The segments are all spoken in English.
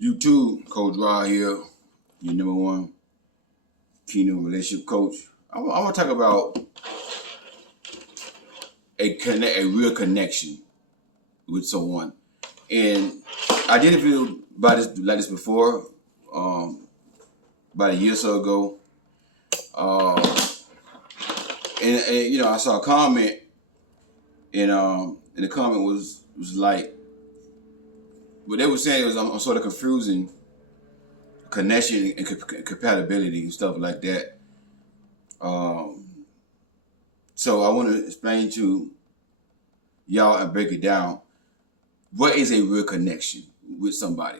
YouTube, Coach Rod here, your number one kingdom relationship coach. I want to talk about a real connection with someone, and I did a video about this like this before, about a year or so ago, uh, and I saw a comment, and the comment was like, what they were saying was I'm sort of confusing connection and compatibility and stuff like that. Um, so I want to explain to y'all and break it down. What is a real connection with somebody?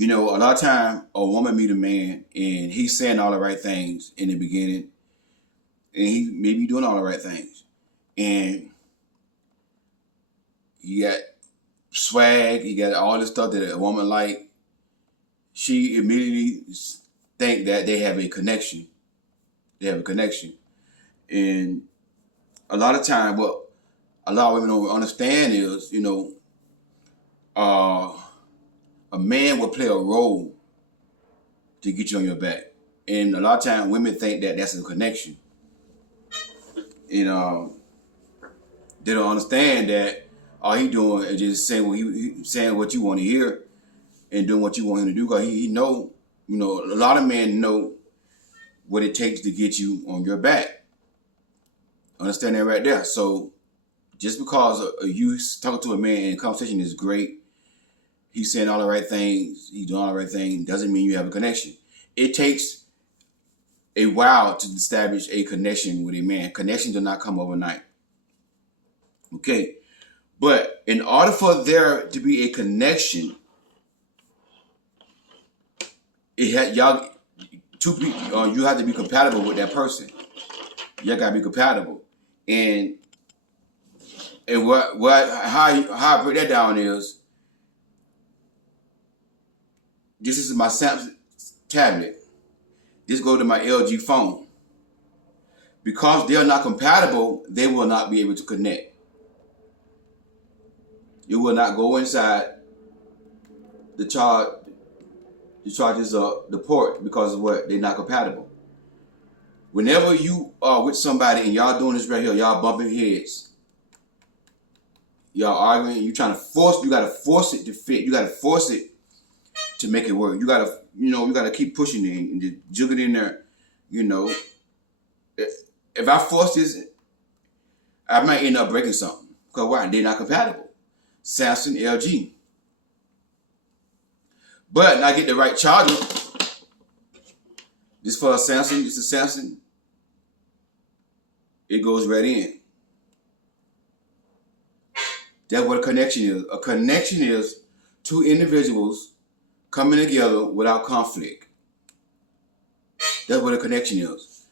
A lot of time a woman meet a man and he's saying all the right things in the beginning, and he maybe doing all the right things, and you got swag, you got all this stuff that a woman like. She immediately think that they have a connection. They have a connection, and a lot of time, what a lot of women don't understand is, uh, a man will play a role to get you on your back, and a lot of time women think that that's a connection. And they don't understand that all he doing is just saying he saying what you want to hear and doing what you want him to do. Because he know, a lot of men know what it takes to get you on your back. Understand that right there. So just because you talking to a man and conversation is great, he's saying all the right things, he's doing all the right things, doesn't mean you have a connection. It takes a while to establish a connection with a man. Connections do not come overnight. Okay. But in order for there to be a connection, you have to be compatible with that person. You gotta be compatible, and how I break that down is, this is my Samsung tablet. This go to my LG phone. Because they are not compatible, they will not be able to connect. It will not go inside the charges up the port because of what? They're not compatible. Whenever you are with somebody and y'all doing this right here, y'all bumping heads, y'all arguing, you gotta force it to fit. You gotta force it to make it work. You gotta keep pushing it and just jug it in there. If I force this, I might end up breaking something. Because why? They're not compatible. Samsung, LG. But when I get the right charger, this for a Samsung, this is Samsung, it goes right in. That's what a connection is. A connection is two individuals coming together without conflict. That's what a connection is.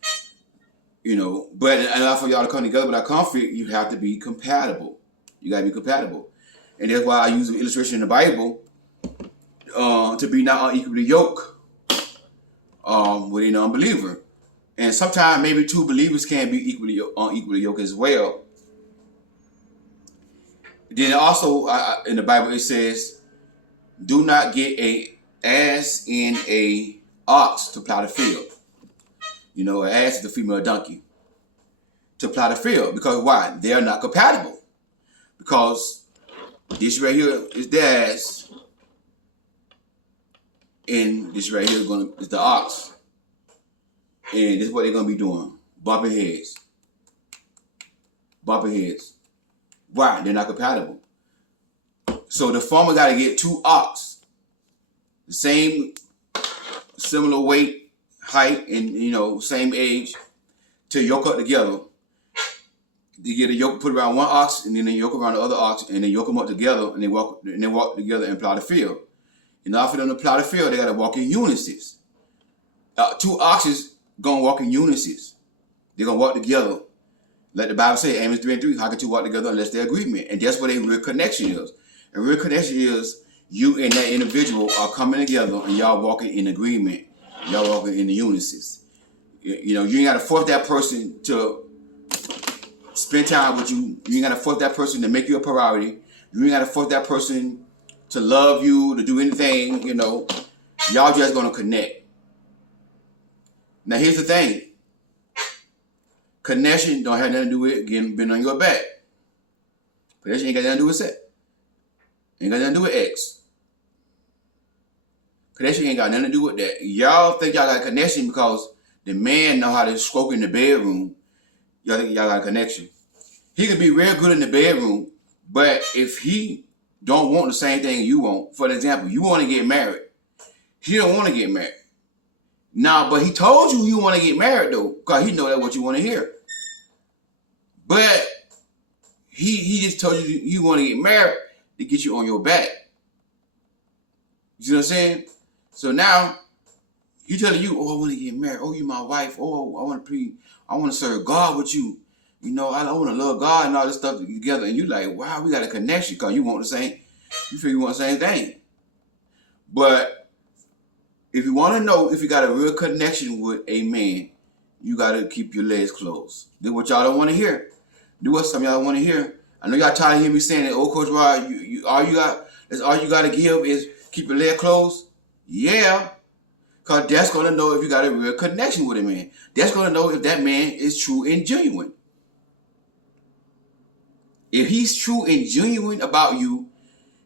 But in order for y'all to come together without conflict, you have to be compatible. You gotta be compatible. And that's why I use an illustration in the Bible, to be not unequally yoked with an unbeliever. And sometimes maybe two believers can be unequally yoked as well. Then also in the Bible it says, do not get a ass in a ox to plow the field. An ass is the female donkey to plow the field. Because why? They are not compatible. Because this right here is the ass, and this right here is the ox. And this is what they're gonna be doing. Bumping heads. Bumping heads. Why? They're not compatible. So the farmer gotta get two ox, the same similar weight, height, and same age, to yoke up together. They get a yoke put around one ox, and then they yoke around the other ox, and they yoke them up together, and they walk together and plow the field. And now for them to plow the field, they gotta walk in unison. Two oxes gonna walk in unison. They're gonna walk together. Like the Bible say, Amos 3:3, how can two walk together unless they're agreement? And that's what a real connection is. A real connection is you and that individual are coming together and y'all walking in agreement. Y'all walking in the unison. You ain't gotta force that person to spend time with you. You ain't gotta force that person to make you a priority. You ain't gotta force that person to love you, to do anything, you know. Y'all just gonna connect. Now here's the thing. Connection don't have nothing to do with getting been on your back. Connection ain't got nothing to do with sex. Ain't got nothing to do with X. Connection ain't got nothing to do with that. Y'all think y'all got a connection because the man know how to stroke in the bedroom. Y'all think y'all got a connection. He could be real good in the bedroom, but if he don't want the same thing you want, for example, you want to get married. He don't want to get married. Nah, but he told you want to get married though, because he know that's what you want to hear. But he just told you want to get married to get you on your back. You know what I'm saying? So now he telling you, oh, I want to get married. Oh, you my wife. Oh, I want to serve God with you. You know, I want to love God and all this stuff together. And you like, wow, we got a connection because you want the same. You feel you want the same thing. But if you want to know if you got a real connection with a man, you got to keep your legs closed. Do what y'all don't want to hear. Do what some of y'all want to hear. I know y'all tired of hearing me saying that, oh, Coach Rod, all you got to give is keep your leg closed. Yeah. Because that's going to know if you got a real connection with a man. That's going to know if that man is true and genuine. If he's true and genuine about you,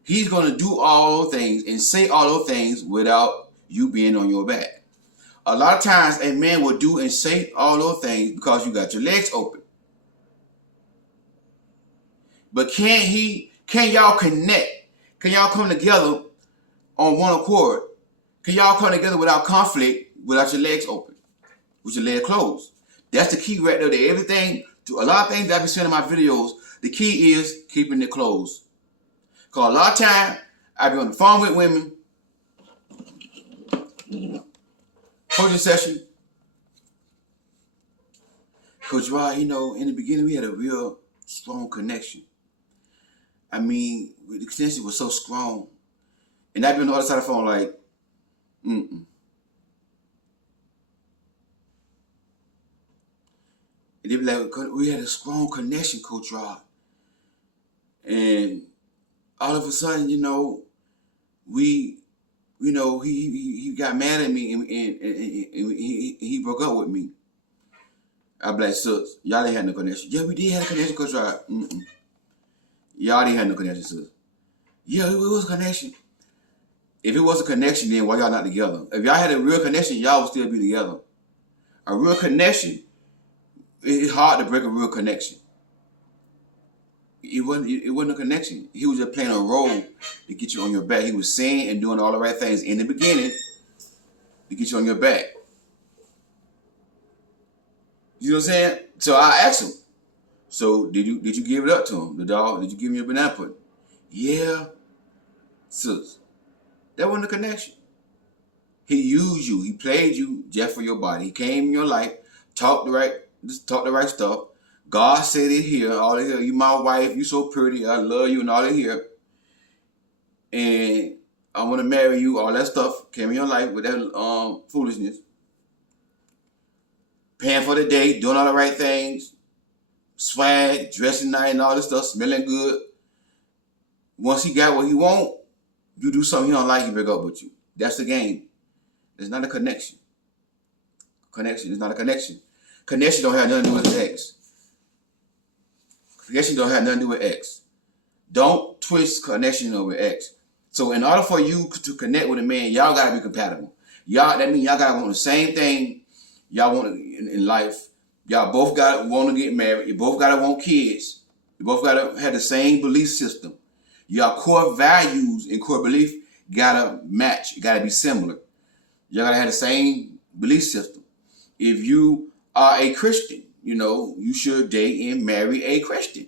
he's going to do all those things and say all those things without you being on your back. A lot of times a man will do and say all those things because you got your legs open. But can y'all connect? Can y'all come together on one accord? Can y'all come together without conflict, without your legs open, with your legs closed? That's the key right there. To everything, to a lot of things that I've been saying in my videos, the key is keeping it closed. Because a lot of time, I've been on the phone with women, coaching session. Coach Rod, you know, in the beginning, we had a real strong connection. I mean, the connection was so strong. And I've been on the other side of the phone like, And they be like, we had a strong connection, Coach Rod. And all of a sudden, you know, he got mad at me and he broke up with me. I be like, sis, y'all ain't had no connection. Yeah, we did have a connection, Coach Rod. Y'all didn't have no connection, sis. Yeah, it was a connection. If it was a connection, then why y'all not together? If y'all had a real connection, y'all would still be together. A real connection, it's hard to break a real connection. It wasn't a connection. He was just playing a role to get you on your back. He was saying and doing all the right things in the beginning to get you on your back. You know what I'm saying? So I asked him, so did you give it up to him, the dog? Did you give me a banana pudding? Yeah. Sis, that wasn't a connection. He used you. He played you just for your body. He came in your life, talked the right stuff. God said it here, all it here. You my wife, you so pretty, I love you, and all it here. And I want to marry you, all that stuff came in your life with that foolishness. Paying for the date, doing all the right things, swag, dressing nice and all this stuff, smelling good. Once he got what he want, you do something he don't like, he break up with you. That's the game. It's not a connection. Connection is not a connection. Connection don't have nothing to do with X. Connection don't have nothing to do with X. Don't twist connection over X. So in order for you to connect with a man, y'all gotta be compatible. That means y'all gotta want the same thing y'all want in life. Y'all both gotta want to get married. You both gotta want kids. You both gotta have the same belief system. Your core values and core belief gotta match. It gotta be similar. Y'all gotta have the same belief system. If you are a Christian, you know, you should date and marry a Christian.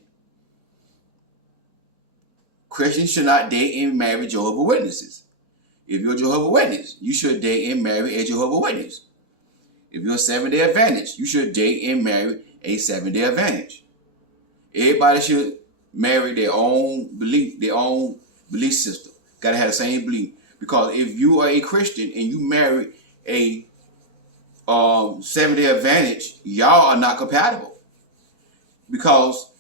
Christians should not date and marry Jehovah's Witnesses. If you're a Jehovah's Witness, you should date and marry a Jehovah's Witness. If you're a Seventh-day Adventist, you should date and marry a Seventh-day Adventist. Everybody should marry their own belief system. Gotta have the same belief. Because if you are a Christian and you marry a Seventh-day Adventist, y'all are not compatible. Because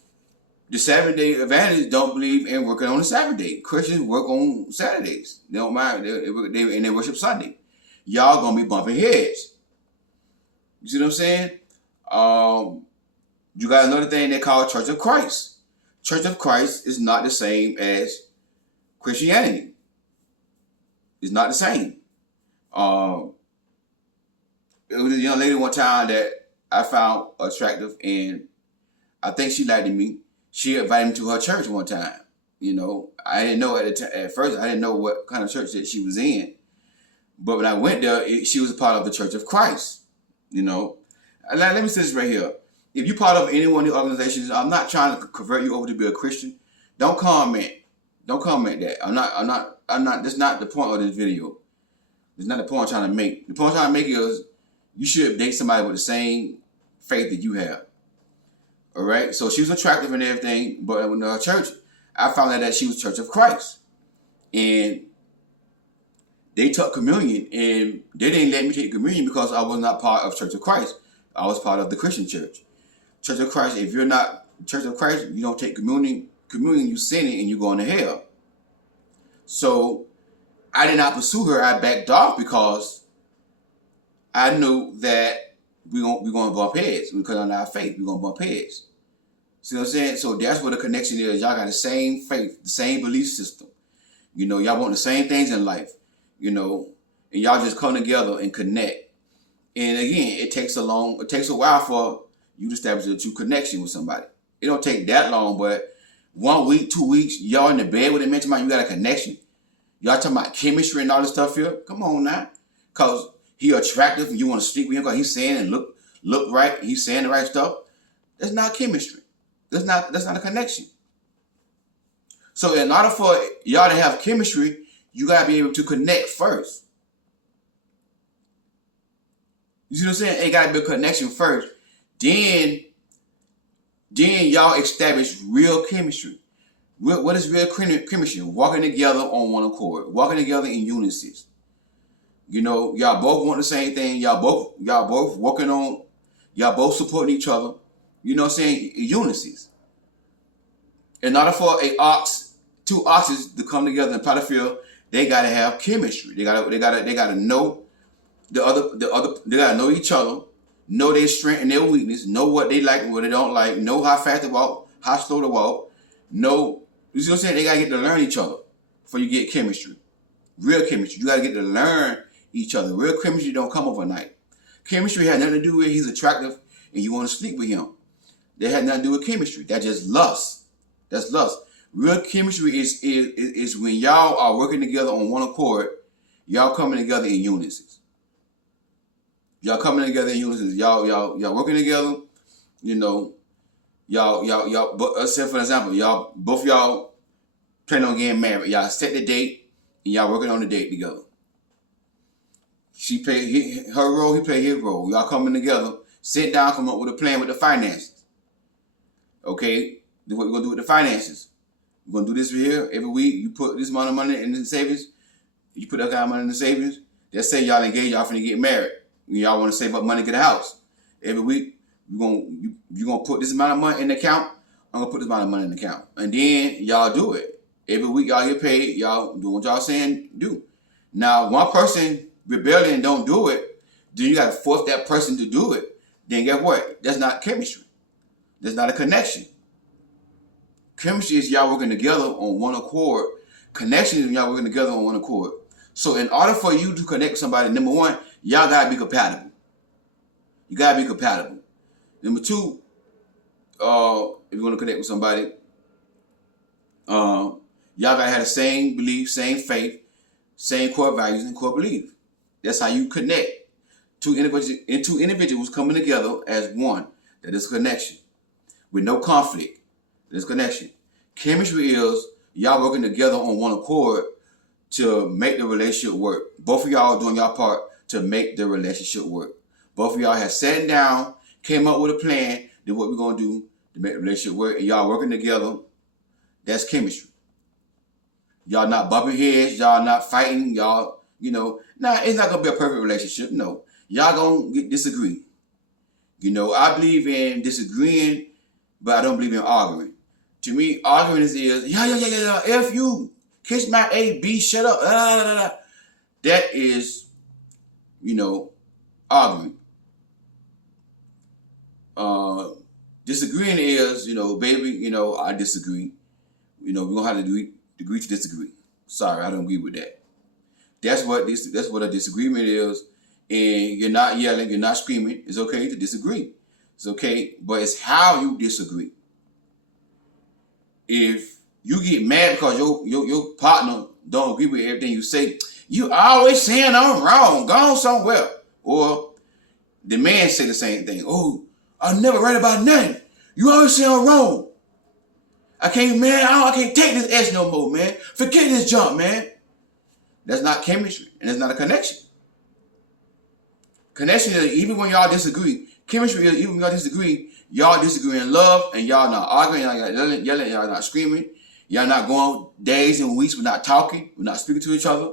The Seventh-day Adventists don't believe in working on the Sabbath day. Christians work on Saturdays. They don't mind. And they worship Sunday. Y'all gonna be bumping heads. You see what I'm saying? You got another thing they call Church of Christ. Church of Christ is not the same as Christianity. It's not the same. It was a young lady one time that I found attractive, and I think she liked me. She invited me to her church one time. You know, I didn't know at first. I didn't know what kind of church that she was in. But when I went there, she was a part of the Church of Christ. You know, let me say this right here. If you're part of any one of the organizations, I'm not trying to convert you over to be a Christian. Don't comment. Don't comment that. I'm not. That's not the point of this video. It's not the point I'm trying to make. The point I'm trying to make is you should date somebody with the same faith that you have. All right. So she was attractive and everything, but in her church, I found out that she was Church of Christ, and they took communion, and they didn't let me take communion because I was not part of Church of Christ. I was part of the Christian church. Church of Christ, if you're not Church of Christ, you don't take communion. Communion, you sinning and you going to hell. So I did not pursue her. I backed off because I knew that we're going to bump heads because on our faith, we're going to bump heads. See what I'm saying? So that's where the connection is. Y'all got the same faith, the same belief system. You know, y'all want the same things in life. You know, and y'all just come together and connect. And again, it takes a while for you to establish a true connection with somebody. It don't take that long, but 1 week, 2 weeks, y'all in the bed with it, mention about you got a connection. Y'all talking about chemistry and all this stuff here. Come on now, cause he attractive and you want to sleep with him because he's saying and look right. He's saying the right stuff. That's not chemistry. That's not a connection. So in order for y'all to have chemistry, you gotta be able to connect first. You see what I'm saying? It gotta be a connection first. Then y'all establish real chemistry. What is real chemistry? Walking together on one accord. Walking together in unison. You know, y'all both want the same thing. Y'all both working on. Y'all both supporting each other. You know what I'm saying? In unison. In order for two oxes to come together in the field, they gotta have chemistry. They gotta know the other. They gotta know each other, know their strength and their weakness, know what they like and what they don't like, know how fast to walk, how slow to walk. Know, you see what I'm saying? They gotta get to learn each other before you get chemistry. Real chemistry. You gotta get to learn each other. Real chemistry don't come overnight. Chemistry had nothing to do with he's attractive and you want to sleep with him. That had nothing to do with chemistry. That's just lust. That's lust. Real chemistry is when y'all are working together on one accord, y'all coming together in unison. Y'all coming together in unison. Y'all working together, you know, y'all, but let's say for example, both y'all plan on getting married. Y'all set the date and y'all working on the date together. She play her role, he play his role. Y'all coming together, sit down, come up with a plan with the finances. Okay, then what we're gonna do with the finances? We're going to do this here every week. You put this amount of money in the savings. You put that kind of money in the savings. Let's say y'all engaged, y'all finna get married. Y'all want to save up money to get a house. Every week, you're gonna put this amount of money in the account. I'm going to put this amount of money in the account. And then y'all do it. Every week y'all get paid. Y'all do what y'all saying do. Now, one person rebelling and don't do it, then you got to force that person to do it. Then guess what? That's not chemistry. That's not a connection. Chemistry is y'all working together on one accord. Connection is y'all working together on one accord. So in order for you to connect with somebody, number one, y'all gotta be compatible. You gotta be compatible. Number two, if you want to connect with somebody, y'all gotta have the same belief, same faith, same core values and core belief. That's how you connect. Two individuals coming together as one. That is connection. With no conflict. This connection. Chemistry is y'all working together on one accord to make the relationship work. Both of y'all doing y'all part to make the relationship work. Both of y'all have sat down, came up with a plan, then what we're going to do to make the relationship work, and y'all working together. That's chemistry. Y'all not bumping heads, y'all not fighting, y'all, it's not going to be a perfect relationship. No. Y'all going to disagree. I believe in disagreeing, but I don't believe in arguing. To me, arguing is yeah. F you, kiss my A, B, shut up. That is, arguing. Disagreeing is, baby, I disagree. We're gonna have to agree to disagree. Sorry, I don't agree with that. That's what a disagreement is. And you're not yelling, you're not screaming. It's okay to disagree. It's okay, but it's how you disagree. If you get mad because your partner don't agree with everything you say, you always saying I'm wrong, gone somewhere. Or the man say the same thing. Oh, I never write about nothing. You always say I'm wrong. I can't take this S no more, man. Forget this junk, man. That's not chemistry, and it's not a connection. Connection is even when y'all disagree. Chemistry is even when y'all disagree in love, and y'all not arguing, y'all not yelling, y'all not screaming, y'all not going days and weeks without talking, we're not speaking to each other.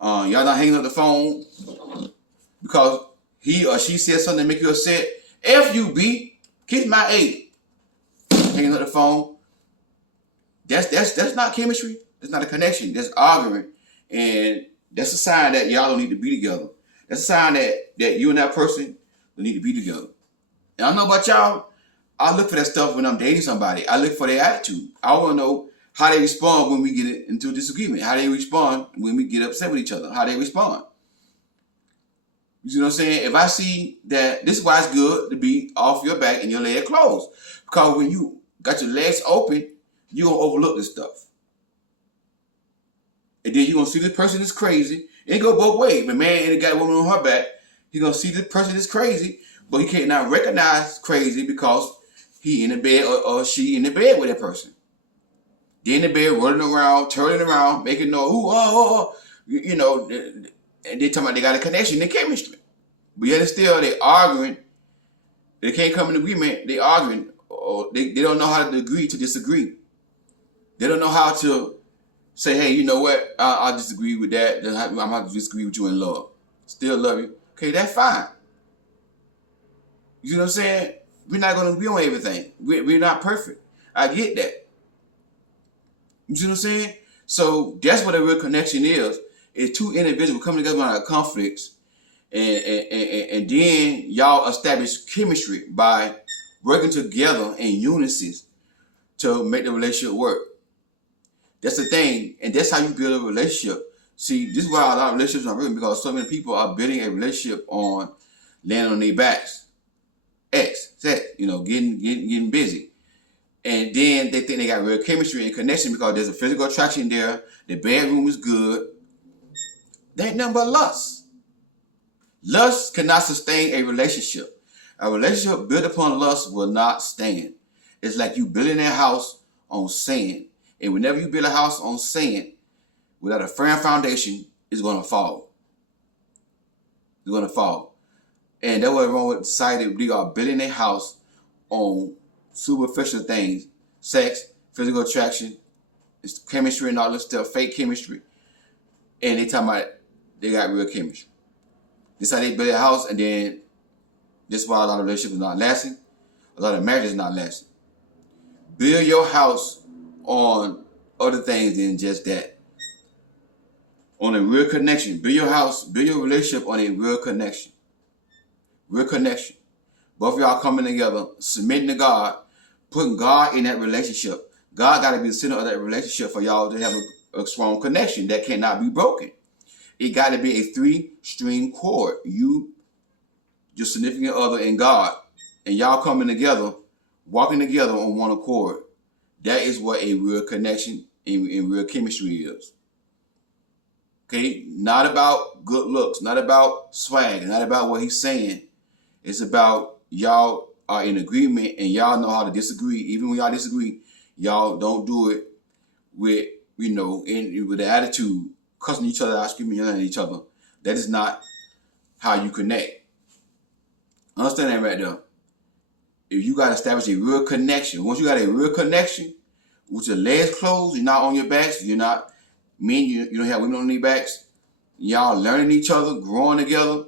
Y'all not hanging up the phone because he or she said something that make you upset. F you, B, kiss my A. Hanging up the phone. That's not chemistry. That's not a connection. That's arguing. And that's a sign that y'all don't need to be together. That's a sign that you and that person don't need to be together. And I don't know about y'all. I look for that stuff when I'm dating somebody. I look for their attitude. I want to know how they respond when we get into a disagreement. How they respond when we get upset with each other. How they respond. You see what I'm saying? If I see that, this is why it's good to be off your back and your leg closed. Because when you got your legs open, you're going to overlook this stuff. And then you're going to see this person is crazy. It ain't go both ways. The man ain't got a woman on her back. He's going to see this person is crazy, but he can't not recognize crazy because he in the bed or she in the bed with that person. They in the bed running around, turning around, making no, and they talking about they got a connection, they chemistry. But yet still they arguing. They can't come in agreement. They arguing. Or they don't know how to agree to disagree. They don't know how to say, hey, you know what? I disagree with that. I'm going to have to disagree with you in love. Still love you. Okay, that's fine. You know what I'm saying? We're not going to agree on everything. We're not perfect. I get that. You see what I'm saying? So that's what a real connection is. It's two individuals coming together on conflicts, and then y'all establish chemistry by working together in unison to make the relationship work. That's the thing, and that's how you build a relationship. See, this is why a lot of relationships are working, because so many people are building a relationship on laying on their backs, sex, getting busy. And then they think they got real chemistry and connection because there's a physical attraction there. The bedroom is good. There ain't nothing but lust. Lust cannot sustain a relationship. A relationship built upon lust will not stand. It's like you building a house on sand. And whenever you build a house on sand, without a firm foundation, it's going to fall. It's going to fall. And that's what's wrong with society. We are building a house on superficial things. Sex, physical attraction, it's chemistry and all this stuff, fake chemistry. And they talking about they got real chemistry. This is how they build a house, and then this is why a lot of relationships are not lasting. A lot of marriages not lasting. Build your house on other things than just that. On a real connection. Build your house, build your relationship on a real connection. Real connection. Both of y'all coming together, submitting to God, putting God in that relationship. God got to be the center of that relationship for y'all to have a strong connection that cannot be broken. It got to be a 3-string cord. You, your significant other, and God, and y'all coming together, walking together on one accord. That is what a real connection and real chemistry is. Okay? Not about good looks, not about swag, not about what he's saying. It's about y'all are in agreement and y'all know how to disagree. Even when y'all disagree, y'all don't do it with, with the attitude, cussing each other out, screaming at each other. That is not how you connect. Understand that right there. If you got to establish a real connection, once you got a real connection, with your legs closed, you're not on your backs, you don't have women on their backs, y'all learning each other, growing together,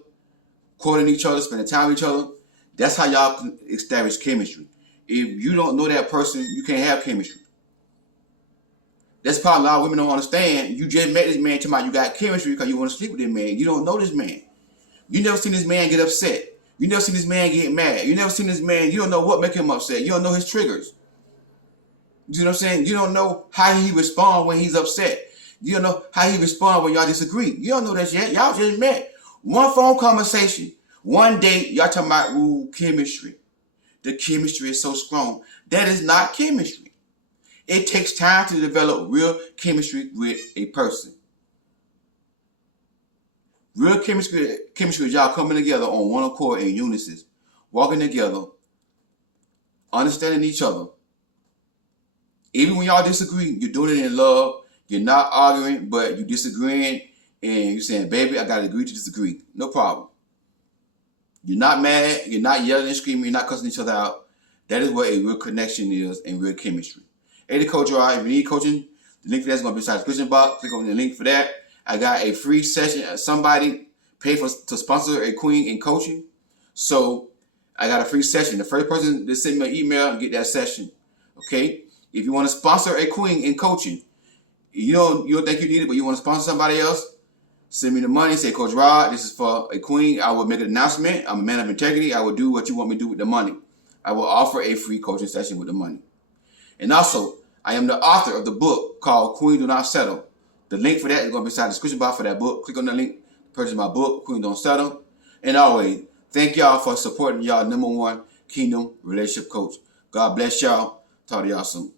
quoting each other, spending time with each other. That's how y'all can establish chemistry. If you don't know that person, you can't have chemistry. That's probably a lot of women don't understand. You just met this man talking about you got chemistry because you want to sleep with this man. You don't know this man. You never seen this man get upset. You never seen this man get mad. You never seen this man. You don't know what make him upset. You don't know his triggers. You know what I'm saying? You don't know how he respond when he's upset. You don't know how he respond when y'all disagree. You don't know that yet. Y'all just met. One phone conversation, one date, y'all talking about, ooh, chemistry. The chemistry is so strong. That is not chemistry. It takes time to develop real chemistry with a person. Real chemistry is y'all coming together on one accord in unison, walking together, understanding each other. Even when y'all disagree, you're doing it in love. You're not arguing, but you're disagreeing, and you're saying, baby, I got to agree to disagree. No problem. You're not mad. You're not yelling and screaming. You're not cussing each other out. That is what a real connection is and real chemistry. Hey, the Coach Rod, if you need coaching, the link for that's going to be inside the description box. Click on the link for that. I got a free session. Somebody paid to sponsor a queen in coaching. So I got a free session. The first person to send me an email and get that session. Okay? If you want to sponsor a queen in coaching, you don't think you need it, but you want to sponsor somebody else, send me the money. Say, Coach Rod, this is for a queen. I will make an announcement. I'm a man of integrity. I will do what you want me to do with the money. I will offer a free coaching session with the money. And also, I am the author of the book called Queen Do Not Settle. The link for that is going to be inside the description box for that book. Click on the link, purchase my book, Queen Don't Settle. And always, thank y'all for supporting y'all #1 Kingdom Relationship Coach. God bless y'all. Talk to y'all soon.